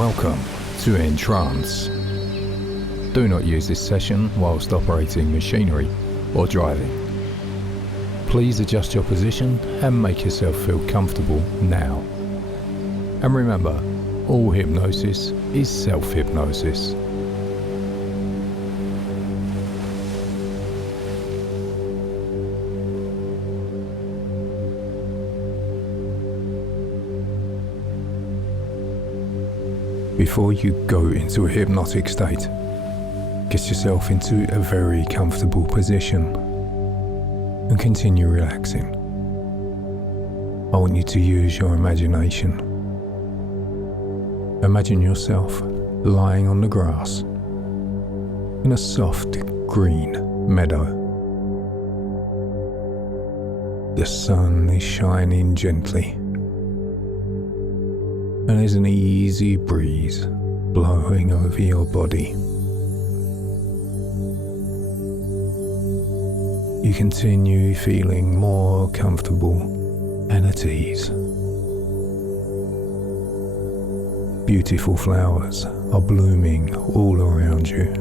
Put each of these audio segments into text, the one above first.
Welcome to EnTrance. Do not use this session whilst operating machinery or driving. Please adjust your position and make yourself feel comfortable now. And remember, all hypnosis is self-hypnosis. Before you go into a hypnotic state, get yourself into a very comfortable position and continue relaxing. I want you to use your imagination. Imagine yourself lying on the grass in a soft green meadow. The sun is shining gently, and there's an easy breeze blowing over your body. You continue feeling more comfortable and at ease. Beautiful flowers are blooming all around you.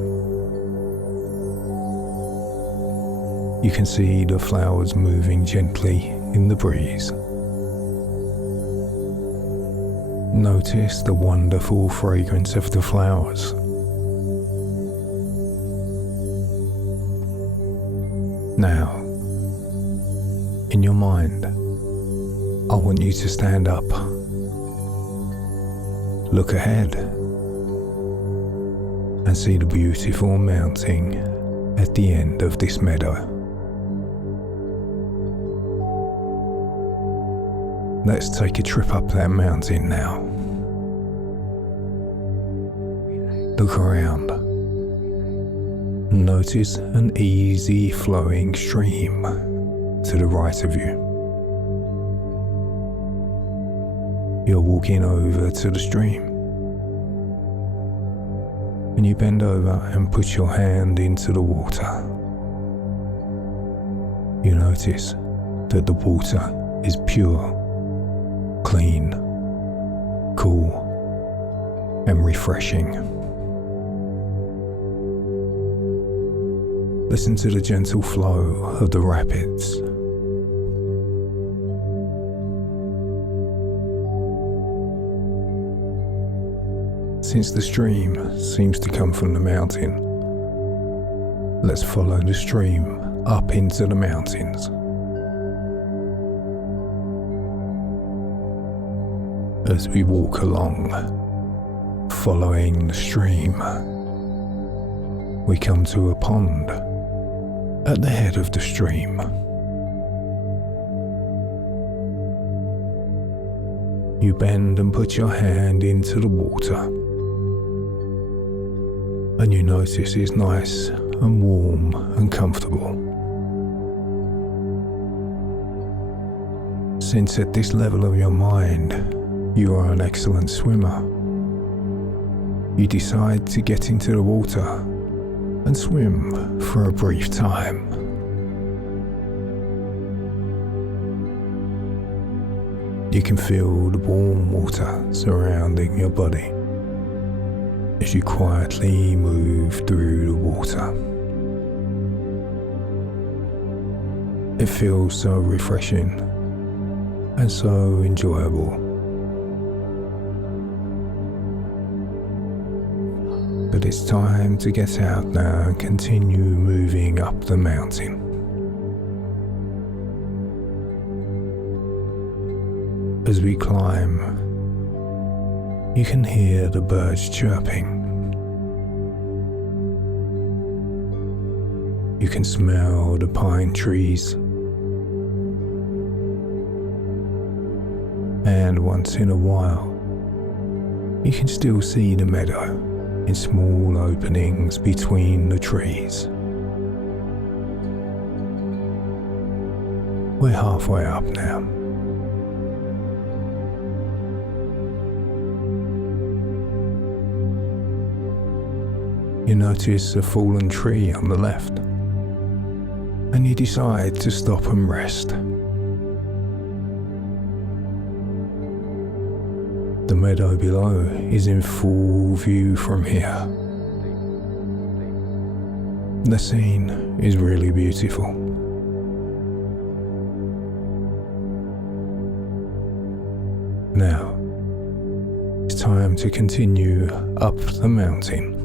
You can see the flowers moving gently in the breeze. Notice the wonderful fragrance of the flowers. Now, in your mind, I want you to stand up. Look ahead and see the beautiful mountain at the end of this meadow. Let's take a trip up that mountain now. Look around. Notice an easy flowing stream to the right of you. You're walking over to the stream, and you bend over and put your hand into the water. You notice that the water is pure, clean, cool, and refreshing. Listen to the gentle flow of the rapids. Since the stream seems to come from the mountain, let's follow the stream up into the mountains. As we walk along, following the stream, we come to a pond at the head of the stream. You bend and put your hand into the water, and you notice it's nice and warm and comfortable. Since at this level of your mind, you are an excellent swimmer, you decide to get into the water and swim for a brief time. You can feel the warm water surrounding your body as you quietly move through the water. It feels so refreshing and so enjoyable. But it's time to get out now and continue moving up the mountain. As we climb, you can hear the birds chirping. You can smell the pine trees. And once in a while, you can still see the meadow in small openings between the trees. We're halfway up now. You notice a fallen tree on the left, and you decide to stop and rest. The meadow below is in full view from here. The scene is really beautiful. Now, it's time to continue up the mountain.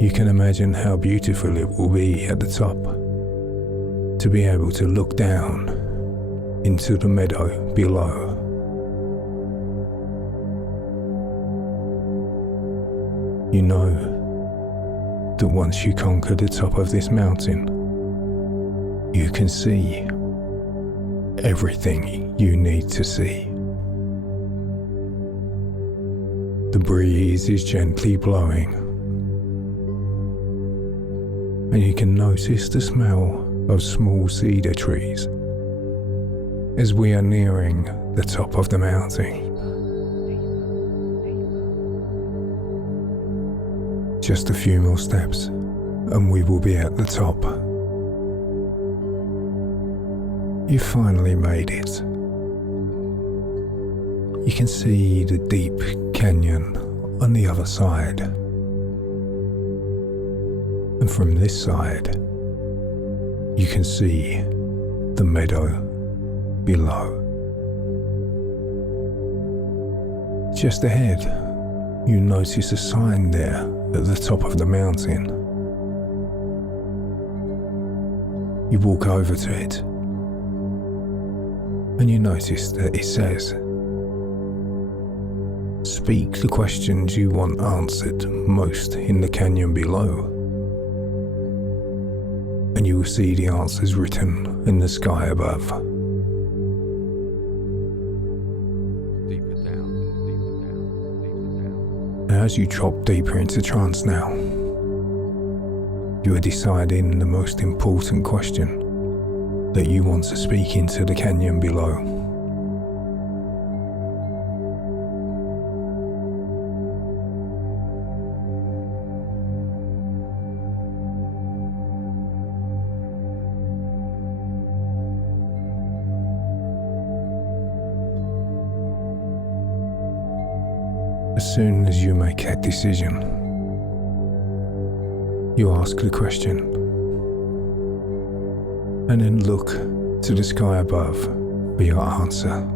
You can imagine how beautiful it will be at the top to be able to look down into the meadow below. You know that once you conquer the top of this mountain, you can see everything you need to see. The breeze is gently blowing, and you can notice the smell of small cedar trees as we are nearing the top of the mountain. Just a few more steps and we will be at the top. You finally made it. You can see the deep canyon on the other side. And from this side, you can see the meadow below. Just ahead, you notice a sign there at the top of the mountain. You walk over to it, and you notice that it says, "Speak the questions you want answered most in the canyon below." And you will see the answers written in the sky above. Deeper down, deeper down, deeper down. As you drop deeper into trance now, you are deciding the most important question that you want to speak into the canyon below. As soon as you make that decision, you ask the question, and then look to the sky above for your answer.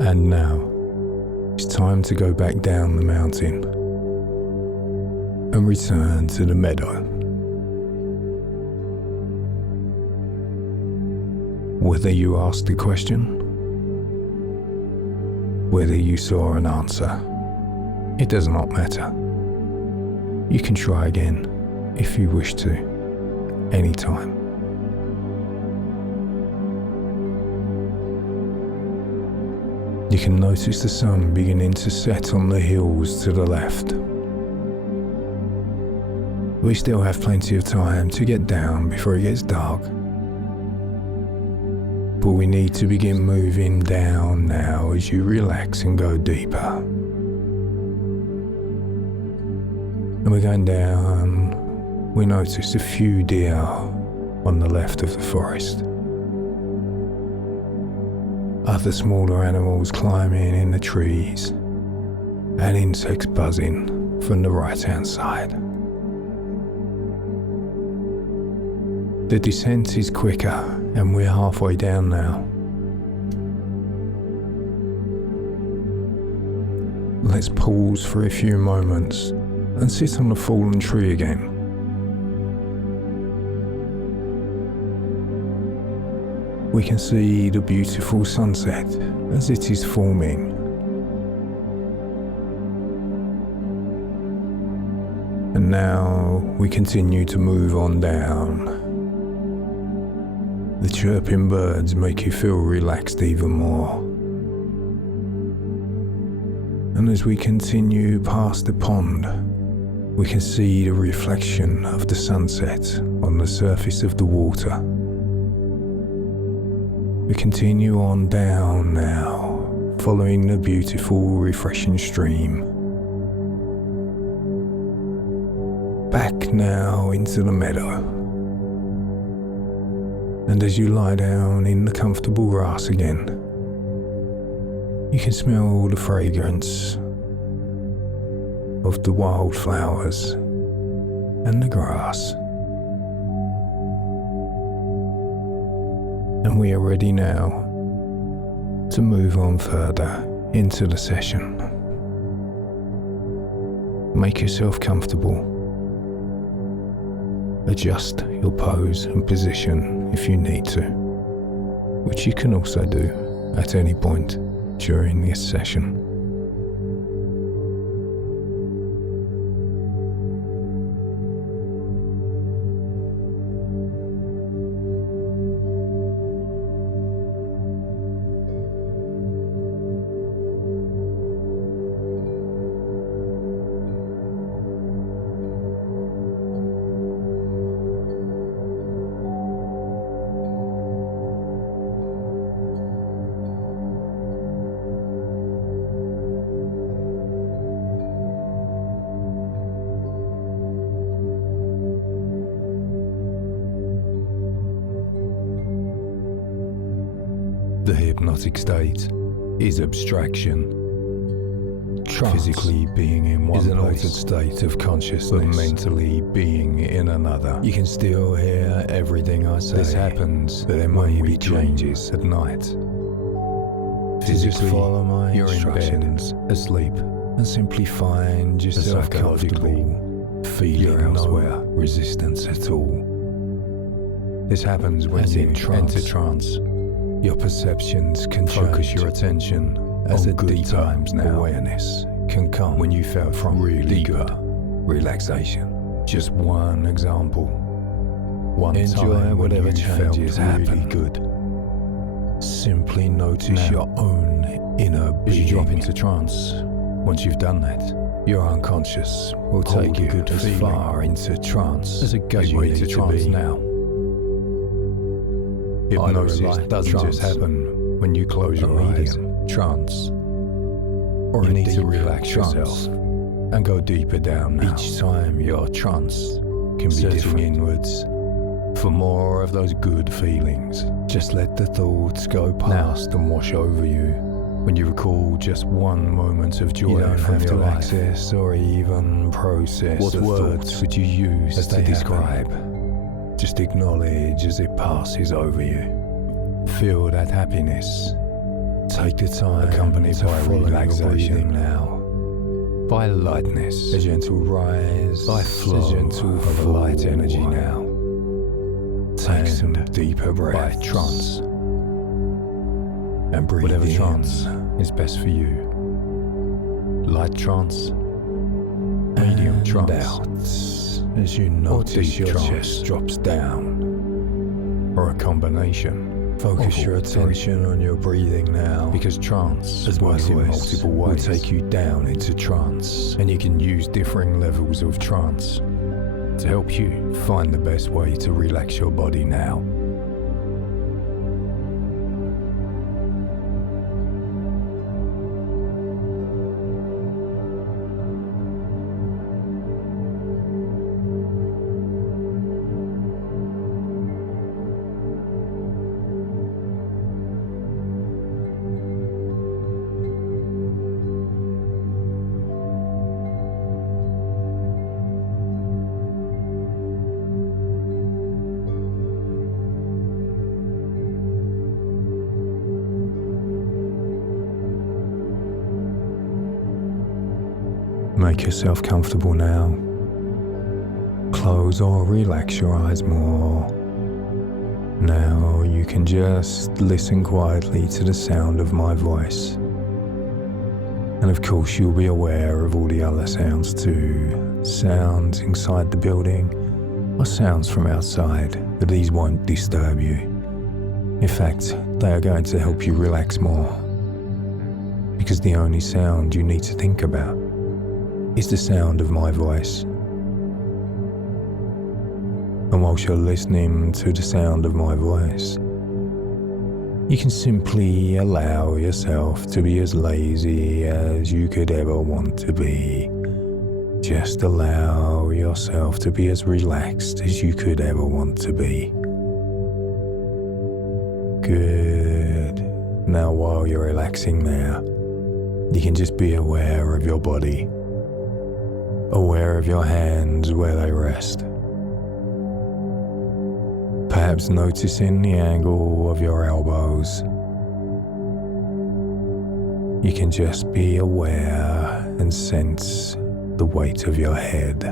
And now, it's time to go back down the mountain and return to the meadow. Whether you asked the question, whether you saw an answer, it does not matter. You can try again if you wish to, anytime. You can notice the sun beginning to set on the hills to the left. We still have plenty of time to get down before it gets dark. But we need to begin moving down now as you relax and go deeper. And we're going down, we notice a few deer on the left of the forest. Other smaller animals climbing in the trees, and insects buzzing from the right-hand side. The descent is quicker, and we're halfway down now. Let's pause for a few moments and sit on the fallen tree again. We can see the beautiful sunset as it is forming. And now we continue to move on down The chirping birds make you feel relaxed even more. And as we continue past the pond, we can see the reflection of the sunset on the surface of the water. We continue on down now, following the beautiful, refreshing stream. Back now into the meadow. And as you lie down in the comfortable grass again, you can smell the fragrance of the wildflowers and the grass. And we are ready now to move on further into the session. Make yourself comfortable. Adjust your pose and position if you need to, which you can also do at any point during this session. The hypnotic state is abstraction. Trance, physically being in one is an altered state of consciousness, but mentally being in another. You can still hear everything I say. This happens, but there may be changes at night. Physically, just follow my instructions, asleep, and simply find yourself comfortable, feeling no resistance at all. This happens when you enter trance. Your perceptions can focus your attention as a deeper awareness can come when you felt from really good relaxation. Just one example. One time whatever changes happen good. Simply notice your own inner being. As you drop into trance, once you've done that, your unconscious will take you as far into trance as a gateway to trance now. Hypnosis doesn't just happen when you close your eyes. Trance. Or you need to relax yourself and go deeper down now. Each time your trance can be different inwards for more of those good feelings. Just let the thoughts go past and wash over you. When you recall just one moment of joy, you don't have to access or even process what words would you use to describe. Just acknowledge as it passes over you. Feel that happiness. Take the time, accompanied by relaxation now. By lightness, a gentle rise, by flow, a gentle of light energy now. Take some deeper breaths. By trance. And breathe whatever in. Trance is best for you. Light trance, medium trance. Out. As you notice your chest drops down, or a combination. Focus your attention on your breathing now, because trance, as well as in multiple ways, will take you down into trance, and you can use differing levels of trance to help you find the best way to relax your body now. Make yourself comfortable now. Close or relax your eyes more. Now you can just listen quietly to the sound of my voice. And of course you'll be aware of all the other sounds too. Sounds inside the building or sounds from outside, but these won't disturb you. In fact, they are going to help you relax more, because the only sound you need to think about is the sound of my voice. And whilst you're listening to the sound of my voice, you can simply allow yourself to be as lazy as you could ever want to be. Just allow yourself to be as relaxed as you could ever want to be. Good. Now while you're relaxing there, you can just be aware of your body, aware of your hands where they rest. Perhaps noticing the angle of your elbows. You can just be aware and sense the weight of your head.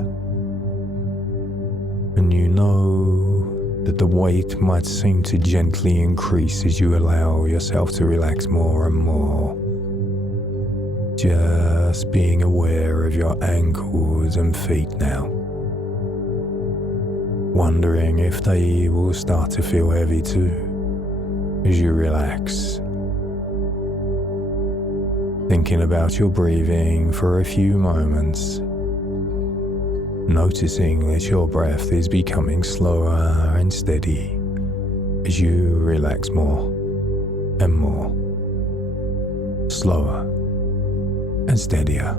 And you know that the weight might seem to gently increase as you allow yourself to relax more and more. Just being aware of your ankles and feet now. Wondering if they will start to feel heavy too as you relax. Thinking about your breathing for a few moments. Noticing that your breath is becoming slower and steady as you relax more and more. Slower and steadier.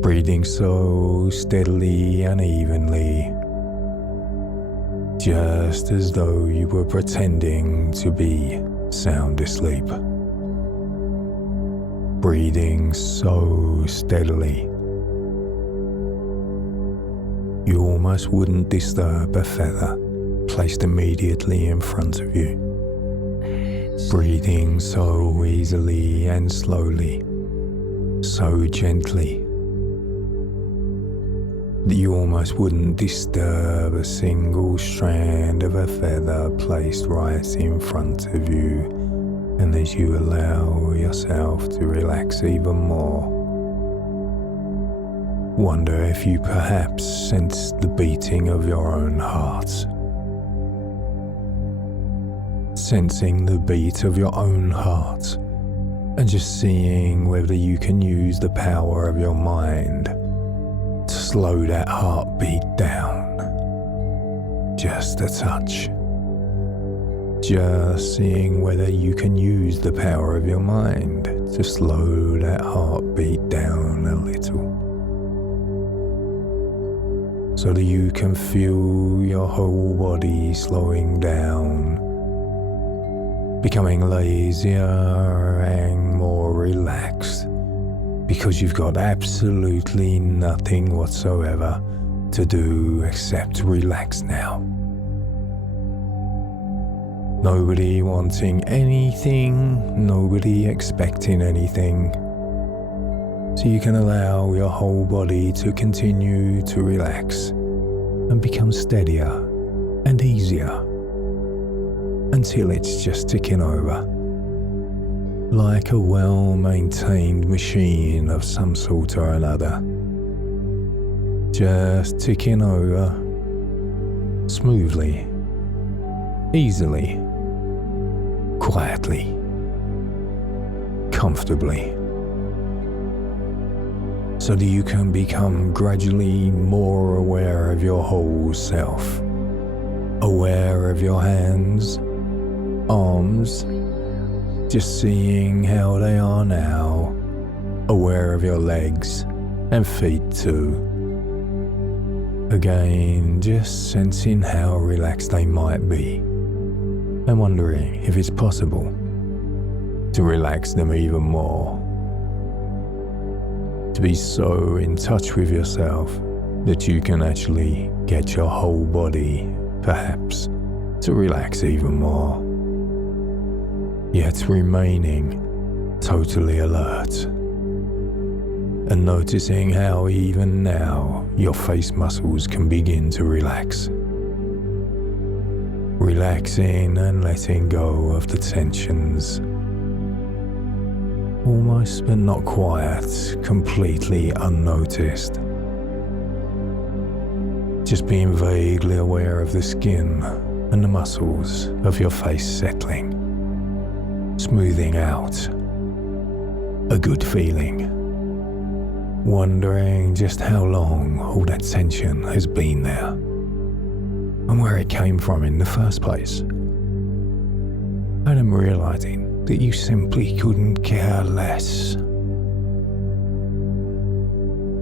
Breathing so steadily and evenly, just as though you were pretending to be sound asleep. Breathing so steadily, you almost wouldn't disturb a feather placed immediately in front of you. Breathing so easily and slowly, so gently, that you almost wouldn't disturb a single strand of a feather placed right in front of you. And as you allow yourself to relax even more, wonder if you perhaps sense the beating of your own heart. Sensing the beat of your own heart, and just seeing whether you can use the power of your mind to slow that heartbeat down just a touch. Just seeing whether you can use the power of your mind to slow that heartbeat down a little, so that you can feel your whole body slowing down, becoming lazier and more relaxed, because you've got absolutely nothing whatsoever to do except relax now. Nobody wanting anything, nobody expecting anything. So you can allow your whole body to continue to relax and become steadier and easier until it's just ticking over, like a well-maintained machine of some sort or another. Just ticking over smoothly, easily, quietly, comfortably, so that you can become gradually more aware of your whole self, aware of your hands, arms, just seeing how they are now, aware of your legs and feet too. Again, just sensing how relaxed they might be, and wondering if it's possible to relax them even more. To be so in touch with yourself that you can actually get your whole body, perhaps, to relax even more, yet remaining totally alert. And noticing how even now your face muscles can begin to relax. Relaxing and letting go of the tensions. Almost but not quite, completely unnoticed. Just being vaguely aware of the skin and the muscles of your face settling, smoothing out. A good feeling. Wondering just how long all that tension has been there and where it came from in the first place. And I'm realizing that you simply couldn't care less,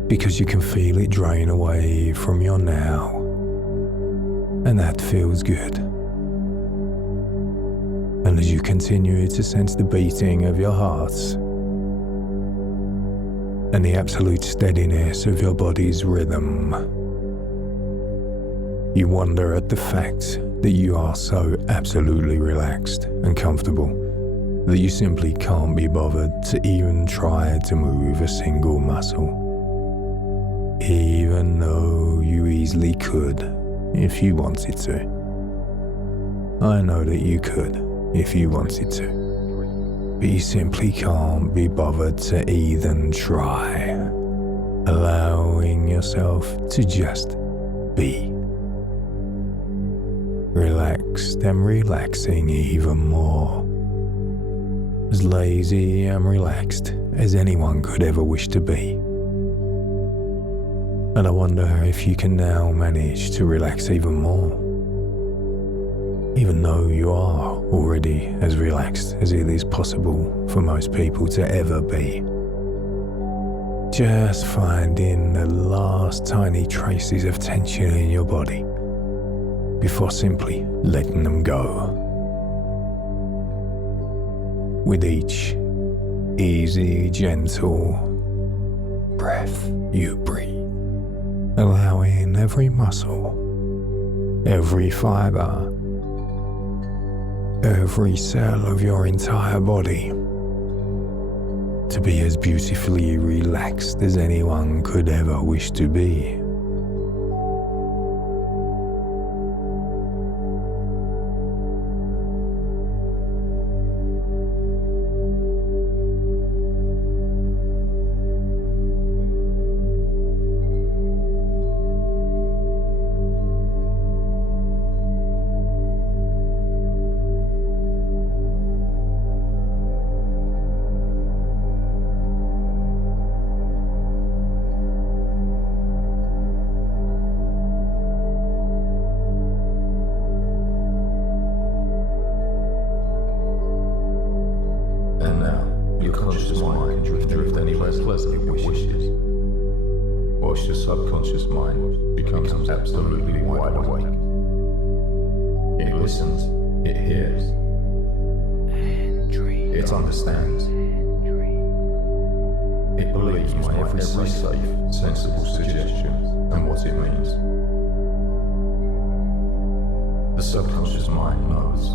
because you can feel it drain away from your now, and that feels good. And as you continue to sense the beating of your heart and the absolute steadiness of your body's rhythm, you wonder at the fact that you are so absolutely relaxed and comfortable that you simply can't be bothered to even try to move a single muscle, even though you easily could if you wanted to. I know that you could if you wanted to, but you simply can't be bothered to even try, allowing yourself to just be. Relaxed and relaxing even more. As lazy and relaxed as anyone could ever wish to be. And I wonder if you can now manage to relax even more, even though you are already as relaxed as it is possible for most people to ever be. Just finding the last tiny traces of tension in your body before simply letting them go. With each easy, gentle breath you breathe, allowing every muscle, every fiber, every cell of your entire body to be as beautifully relaxed as anyone could ever wish to be. Your conscious mind can drift anywhere pleasant it wishes, whilst your subconscious mind becomes absolutely wide awake. It listens, it hears, it understands, it believes my every safe, sensible suggestion and what it means. The subconscious mind knows.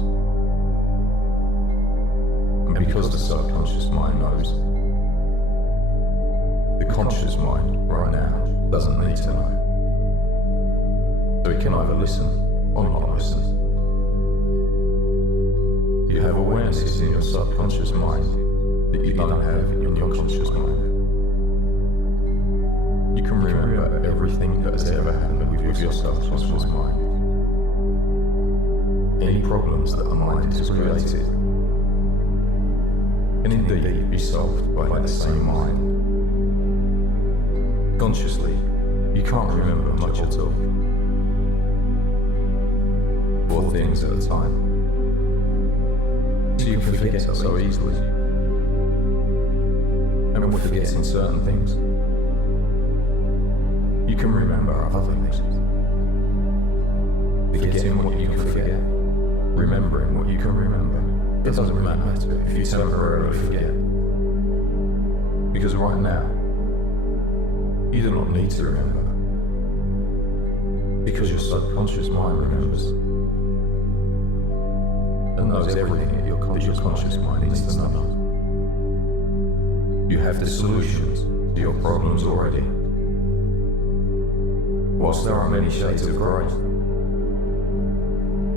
And because the subconscious mind knows, the conscious mind right now doesn't need to know. So it can either listen or not listen. You have awarenesses in your subconscious mind that you don't have in your conscious mind. You can remember everything that has ever happened with your subconscious mind. Any problems that the mind has created can indeed be solved by the same mind. Consciously, you can't remember much at all. 4 things at a time. So you forget so easily. And when we're forgetting certain things, you can remember other things. Forgetting what you can forget, remembering what you can remember. It doesn't matter if you temporarily forget. Because right now, you do not need to remember. Because your subconscious mind remembers. And knows everything that your conscious mind needs to know. You have the solutions to your problems already. Whilst there are many shades of grey,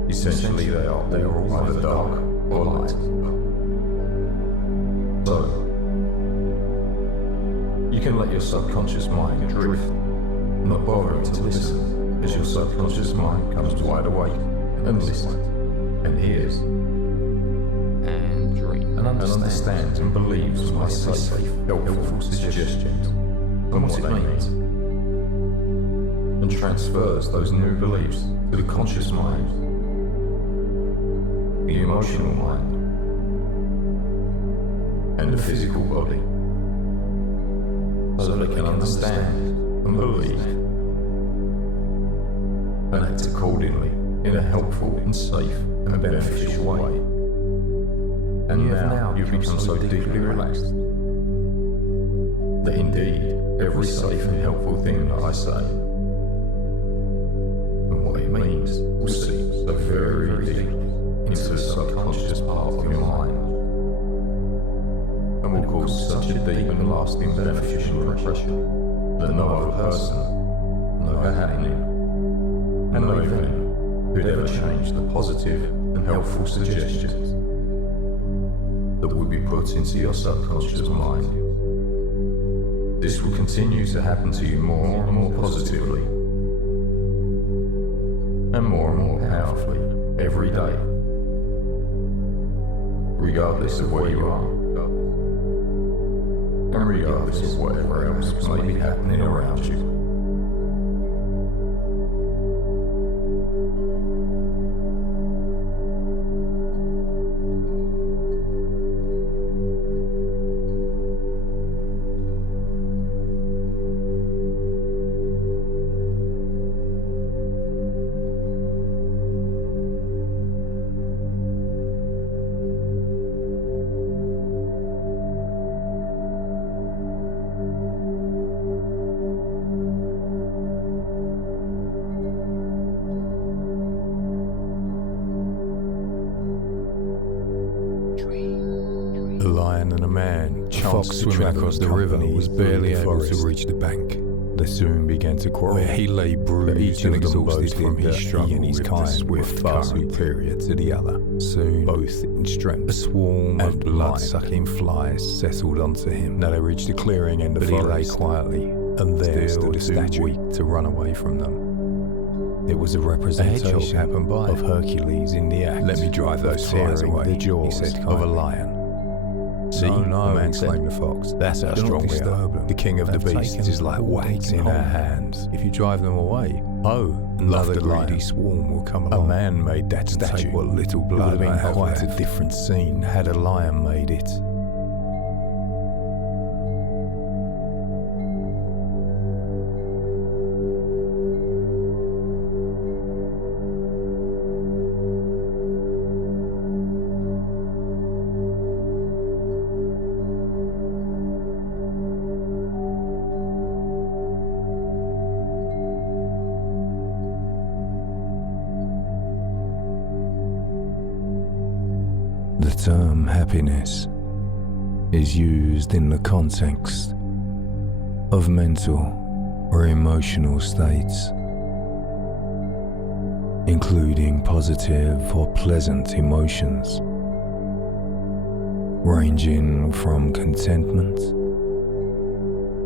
essentially they are all either dark or light. So, you can let your subconscious mind drift, not bothering to listen as your subconscious mind comes wide awake and listens, and hears, and dreams, and understands and believes my safe, helpful suggestions and what it means, and transfers those new beliefs to the conscious mind, the emotional mind, and the physical body, so that they can understand and believe and act accordingly in a helpful and safe and beneficial way. And now you've become so deeply relaxed that indeed every safe and helpful thing that I say and what it means will seep so very deep into the subconscious part of your mind and will cause such a deep and lasting beneficial impression that no other person, no happening, and no event could ever change the positive and helpful suggestions that would be put into your subconscious mind. This will continue to happen to you more and more positively and more powerfully every day, regardless of where you are and regardless of whatever else may be happening around you. A lion and a man chanced to swimming across the river was barely able to reach the bank. They soon began to quarrel, where he lay bruised and exhausted from his struggle and his kind were far superior to the other. Soon, both in strength, a swarm of blood-sucking flies settled onto him. Now they reached the clearing in the forest. He lay quietly, and there stood a statue weak to run away from them. It was a representation of Hercules in the act. Let me drive those flies away, the jaws of a lion. See, no, the man exclaimed the fox. That's how strong we are. The king of the beasts is like wax in our hands. If you drive them away, another greedy swarm will come along. A man made that statue. What little blood would have been quite a different scene had a lion made it. The term happiness is used in the context of mental or emotional states, including positive or pleasant emotions, ranging from contentment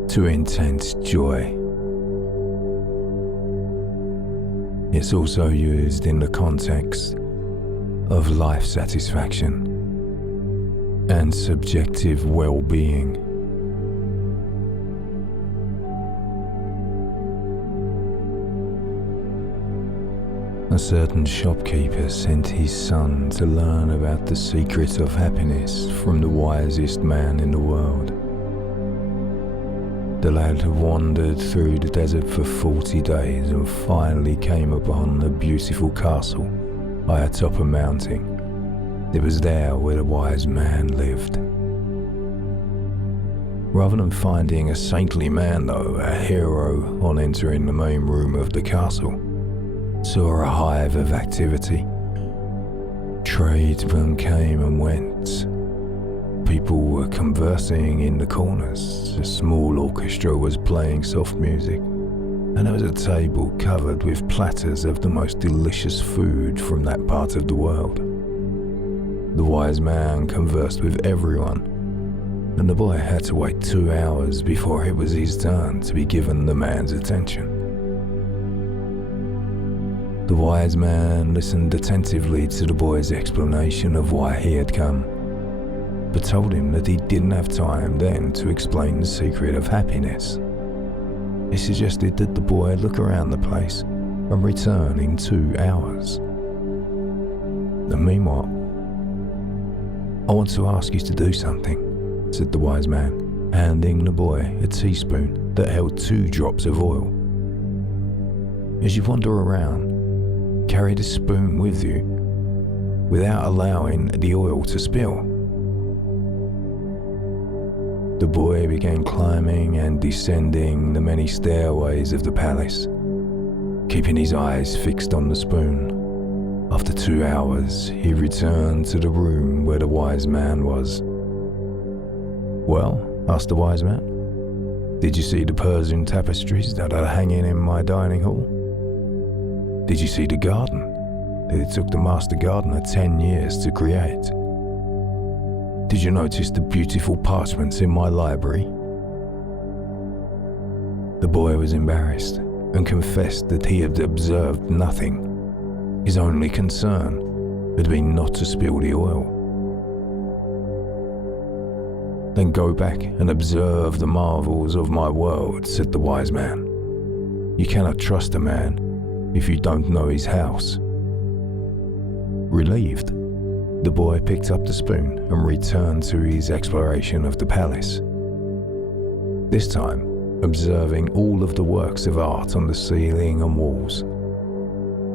to intense joy. It's also used in the context of life satisfaction and subjective well-being. A certain shopkeeper sent his son to learn about the secret of happiness from the wisest man in the world. The lad had wandered through the desert for 40 days and finally came upon a beautiful castle high atop a mountain. It was there where the wise man lived. Rather than finding a saintly man, though, a hero on entering the main room of the castle saw a hive of activity. Tradesmen came and went. People were conversing in the corners. A small orchestra was playing soft music, and there was a table covered with platters of the most delicious food from that part of the world. The wise man conversed with everyone, and the boy had to wait 2 hours before it was his turn to be given the man's attention. The The wise man listened attentively to the boy's explanation of why he had come, but told him that he didn't have time then to explain the secret of happiness. He suggested that the boy look around the place and return in 2 hours. And meanwhile, "I want to ask you to do something," said the wise man, handing the boy a teaspoon that held 2 drops of oil. "As you wander around, carry the spoon with you without allowing the oil to spill." The boy began climbing and descending the many stairways of the palace, keeping his eyes fixed on the spoon. After 2 hours, he returned to the room where the wise man was. "Well," asked the wise man, "did you see the Persian tapestries that are hanging in my dining hall? Did you see the garden that it took the master gardener 10 years to create? Did you notice the beautiful parchments in my library?" The boy was embarrassed and confessed that he had observed nothing. His only concern had been not to spill the oil. "Then go back and observe the marvels of my world," said the wise man. "You cannot trust a man if you don't know his house." Relieved, the boy picked up the spoon and returned to his exploration of the palace. This time, observing all of the works of art on the ceiling and walls.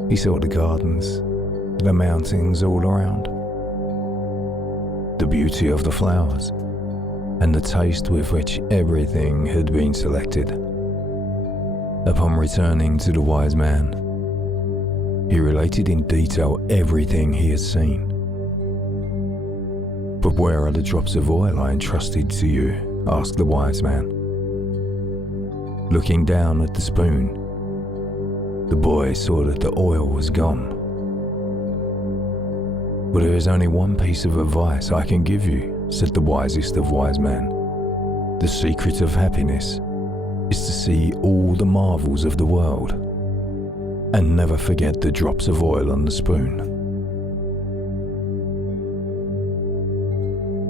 He saw the gardens, the mountains all around, the beauty of the flowers, and the taste with which everything had been selected. Upon returning to the wise man, he related in detail everything he had seen. "But where are the drops of oil I entrusted to you?" asked the wise man. Looking down at the spoon, the boy saw that the oil was gone. "But there is only one piece of advice I can give you," said the wisest of wise men. "The secret of happiness is to see all the marvels of the world and never forget the drops of oil on the spoon."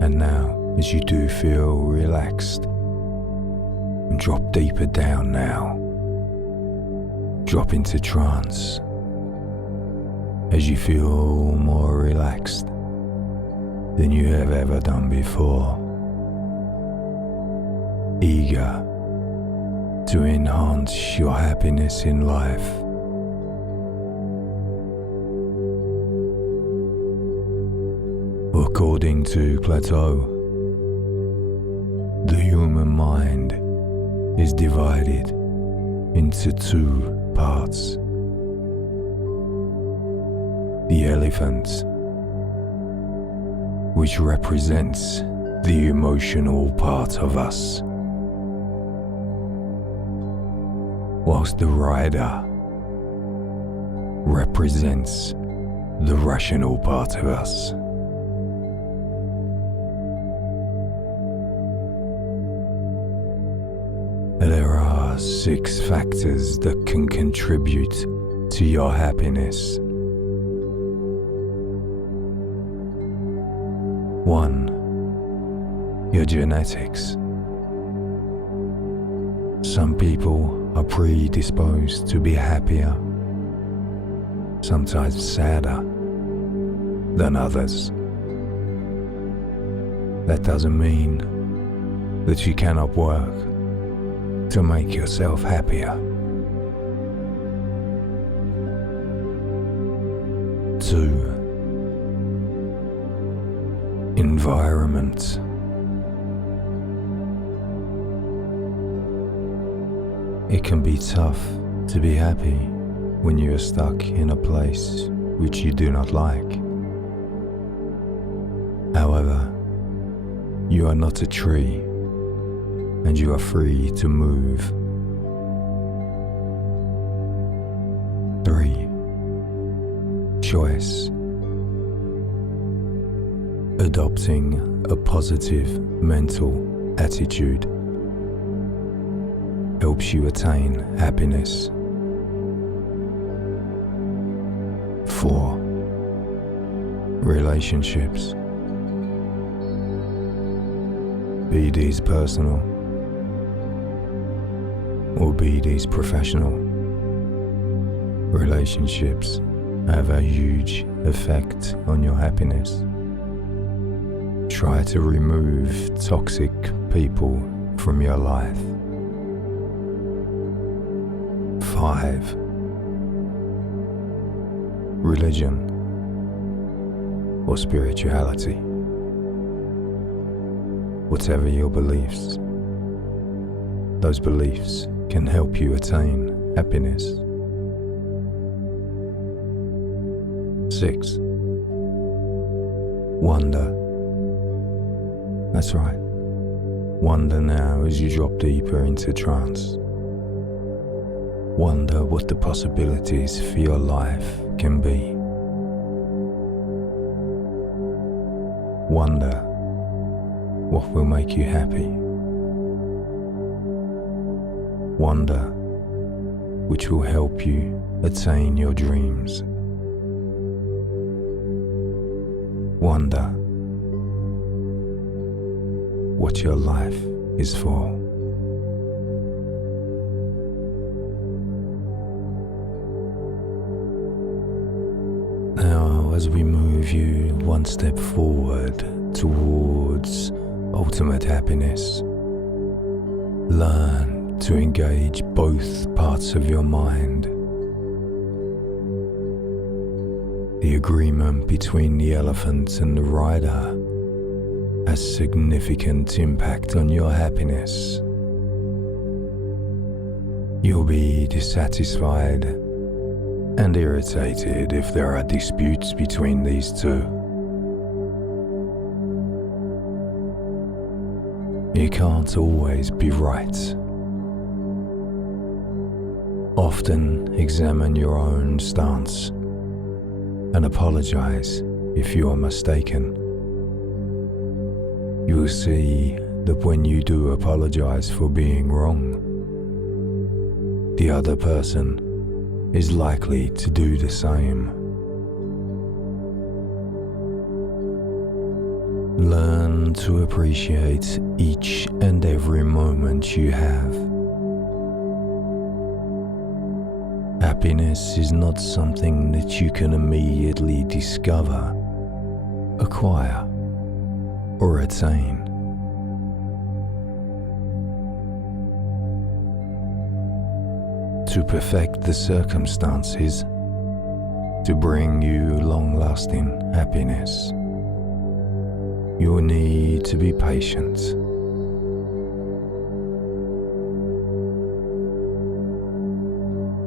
And now, as you do feel relaxed, and drop deeper down now, drop into trance as you feel more relaxed than you have ever done before, eager to enhance your happiness in life. According to Plato, the human mind is divided into 2 parts. The elephant, which represents the emotional part of us, whilst the rider represents the rational part of us. There are 6 factors that can contribute to your happiness. 1. Your genetics. Some people are predisposed to be happier, sometimes sadder than others. That doesn't mean that you cannot work to make yourself happier. 2. Environment. It can be tough to be happy when you are stuck in a place which you do not like. However, you are not a tree, and you are free to move. 3. Choice. Adopting a positive mental attitude helps you attain happiness. Relationships. Be these personal or be these professional. Relationships have a huge effect on your happiness. Try to remove toxic people from your life. 5. Religion or spirituality. Whatever your beliefs, those beliefs can help you attain happiness. 6. Wonder. That's right. Wonder now as you drop deeper into trance. Wonder what the possibilities for your life can be. Wonder what will make you happy. Wonder which will help you attain your dreams. Wonder what your life is for. Now, as we move you one step forward towards ultimate happiness, learn to engage both parts of your mind. The agreement between the elephant and the rider has significant impact on your happiness. You'll be dissatisfied and irritated if there are disputes between these two. You can't always be right. Often examine your own stance and apologize if you are mistaken. You will see that when you do apologize for being wrong, the other person is likely to do the same. Learn to appreciate each and every moment you have. Happiness is not something that you can immediately discover, acquire, or attain. To perfect the circumstances to bring you long-lasting happiness, you will need to be patient.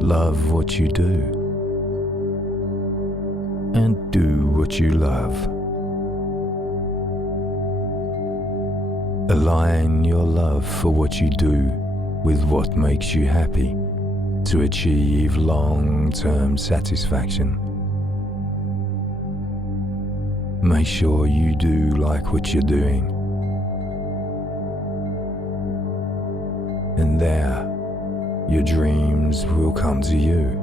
Love what you do and do what you love. Align your love for what you do with what makes you happy to achieve long-term satisfaction. Make sure you do like what you're doing. And there, your dreams will come to you.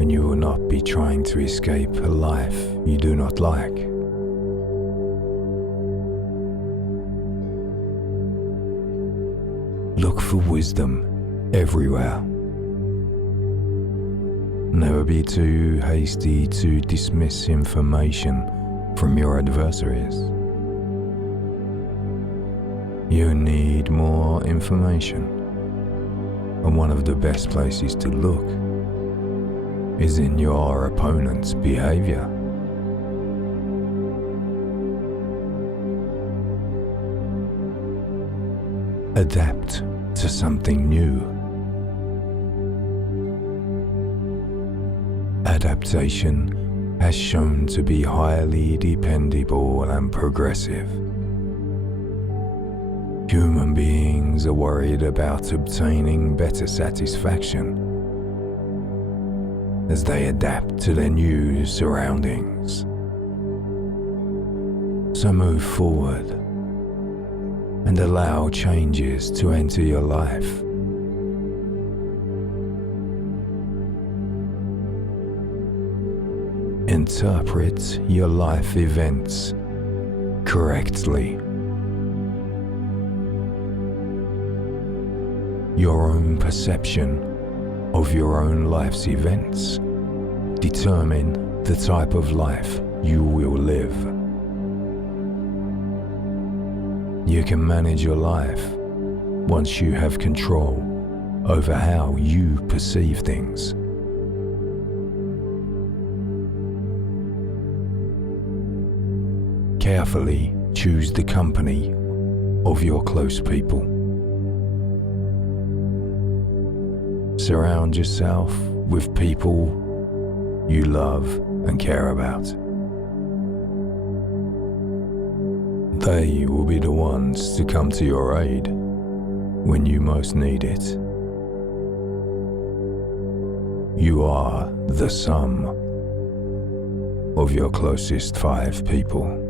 And you will not be trying to escape a life you do not like. Look for wisdom everywhere. Never be too hasty to dismiss information from your adversaries. You need more information, and one of the best places to look is in your opponent's behavior. Adapt to something new. Adaptation has shown to be highly dependable and progressive. Human beings are worried about obtaining better satisfaction as they adapt to their new surroundings. So move forward and allow changes to enter your life. interpret your life events correctly. Your own perception of your own life's events determine the type of life you will live. You can manage your life once you have control over how you perceive things. Carefully choose the company of your close people. Surround yourself with people you love and care about. They will be the ones to come to your aid when you most need it. You are the sum of your closest 5 people.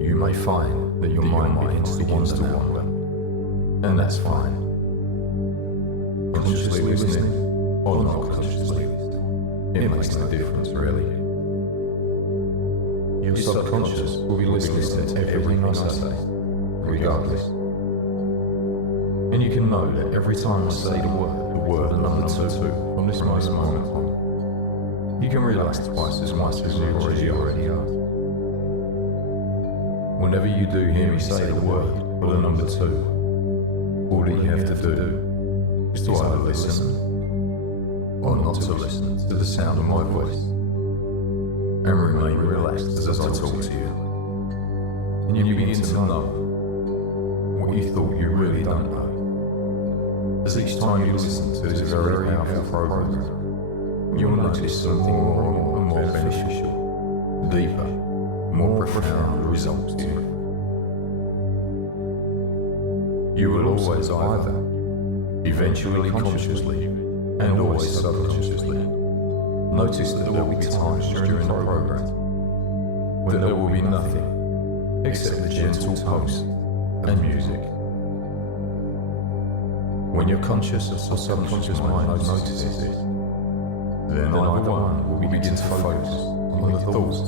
You may find that your mind begins to wander, and that's fine. Consciously listening or not consciously, it makes no difference really. Your subconscious will be listening to everything I say, regardless. And you can know that every time I say the word number 2 from this moment on, you can relax twice as much as you already are. Whenever you do hear me say the word or the number 2, all that you have to do is to either listen or not to listen to the sound of my voice and remain relaxed as I talk to you. And you begin to know what you thought you really don't know. As each time you listen to this very powerful program, you'll notice something more and more beneficial, deeper, more profound results to you. You will always either, eventually consciously and always subconsciously, notice that there will be times during the program when there will be nothing except the gentle pulse and music. When your conscious or subconscious mind notices this, then either one will begin to focus on the thoughts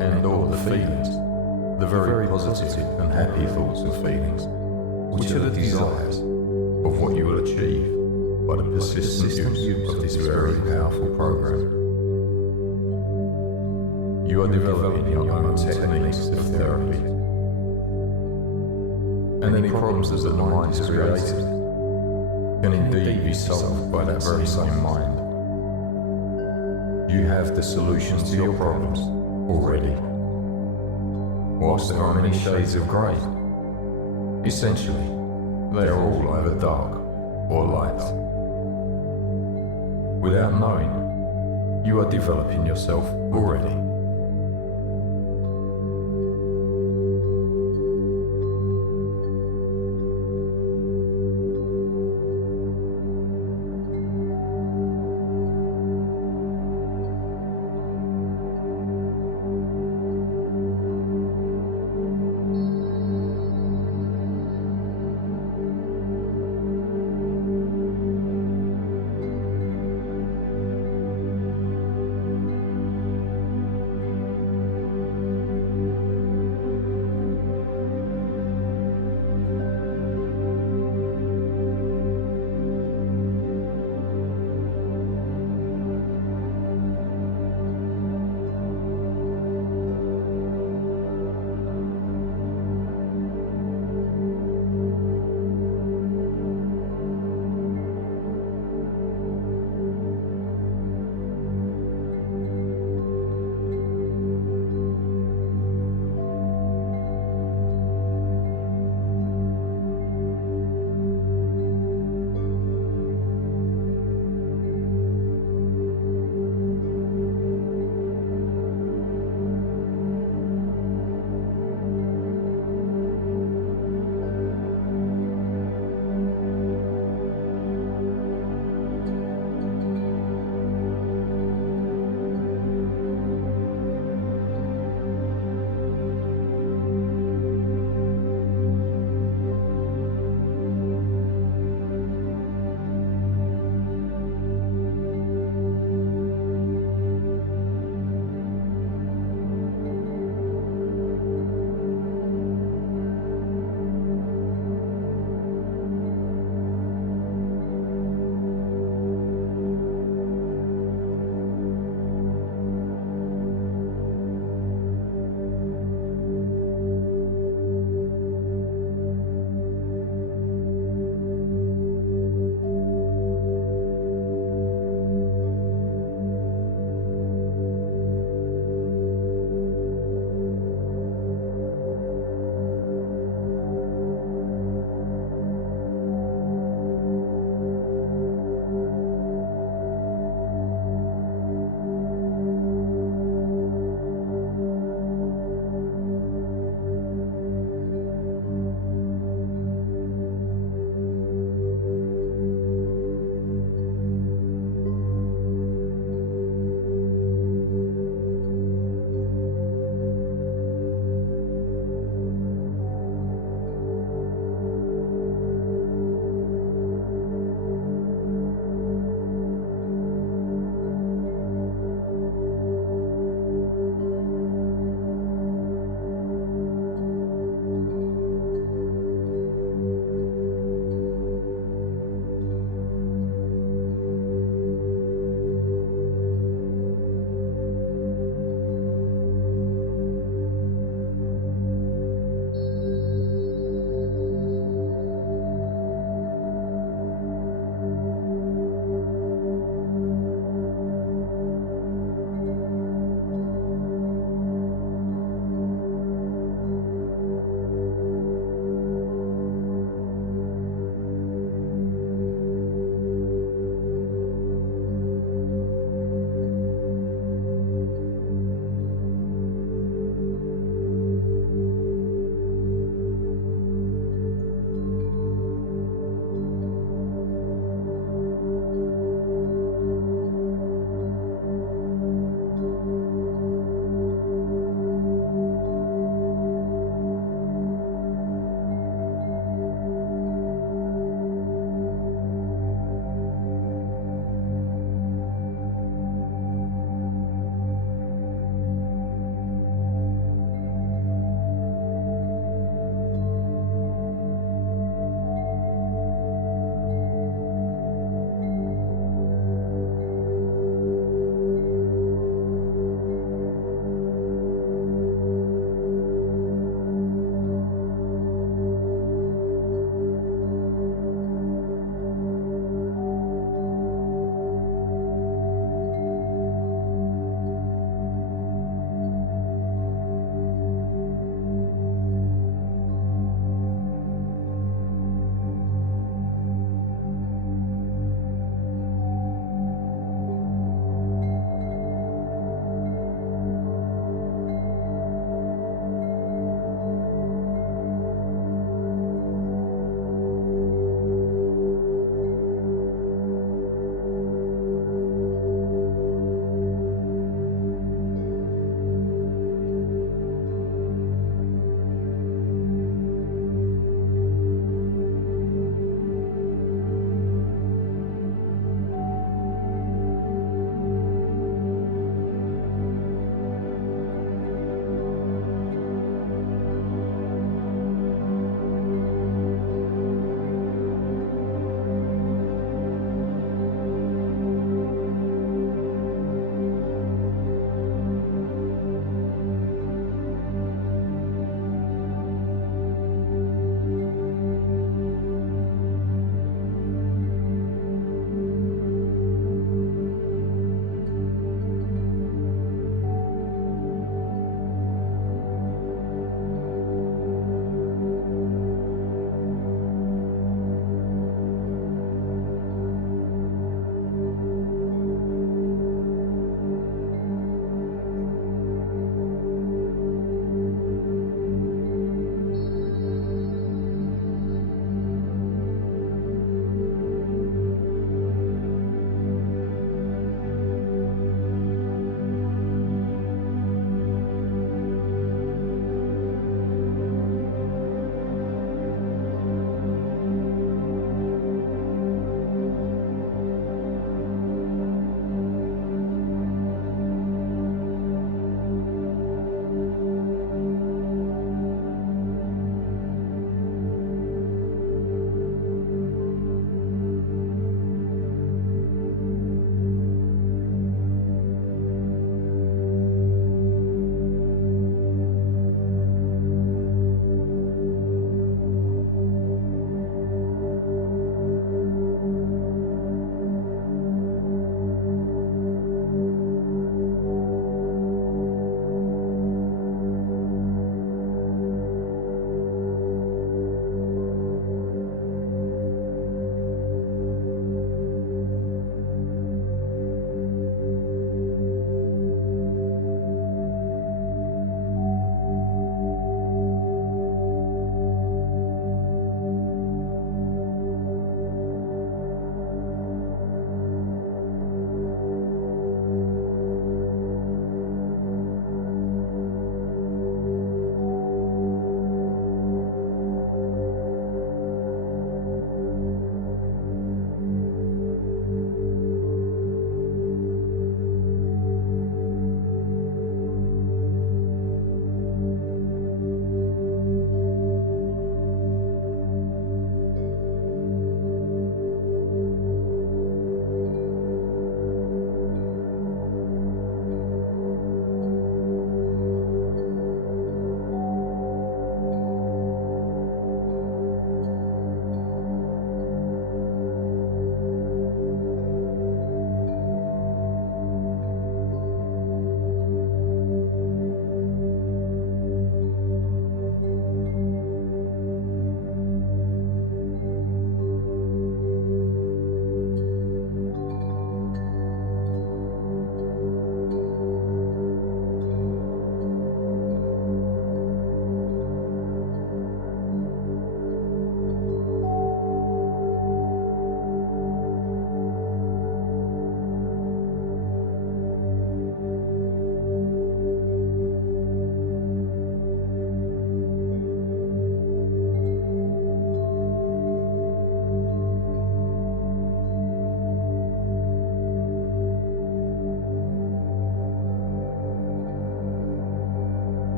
and or the feelings, the very positive and happy thoughts and feelings, which are the desires of what you will achieve by the persistent use of this very powerful program. You are developing your own techniques of therapy, and any problems that the mind has created can indeed be solved by that very same mind. You have the solutions to your problems already. Whilst there are many shades of grey, essentially, they are all either dark or light. Without knowing, you are developing yourself already.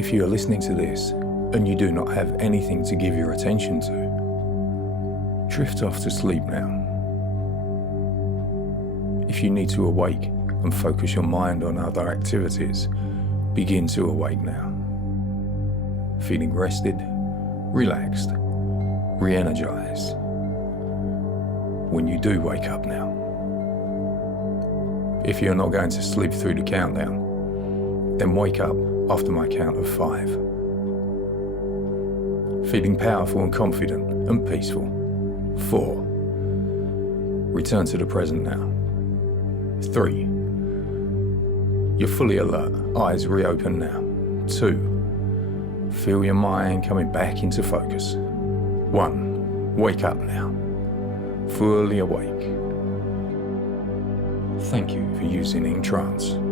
If you are listening to this and you do not have anything to give your attention to, drift off to sleep now. If you need to awake and focus your mind on other activities, begin to awake now. Feeling rested, relaxed, re-energized. When you do wake up now. If you're not going to sleep through the countdown, then wake up after my count of 5. Feeling powerful and confident and peaceful. 4. Return to the present now. 3. You're fully alert, eyes reopen now. 2. Feel your mind coming back into focus. 1. Wake up now. Fully awake. Thank you for using EnTrance.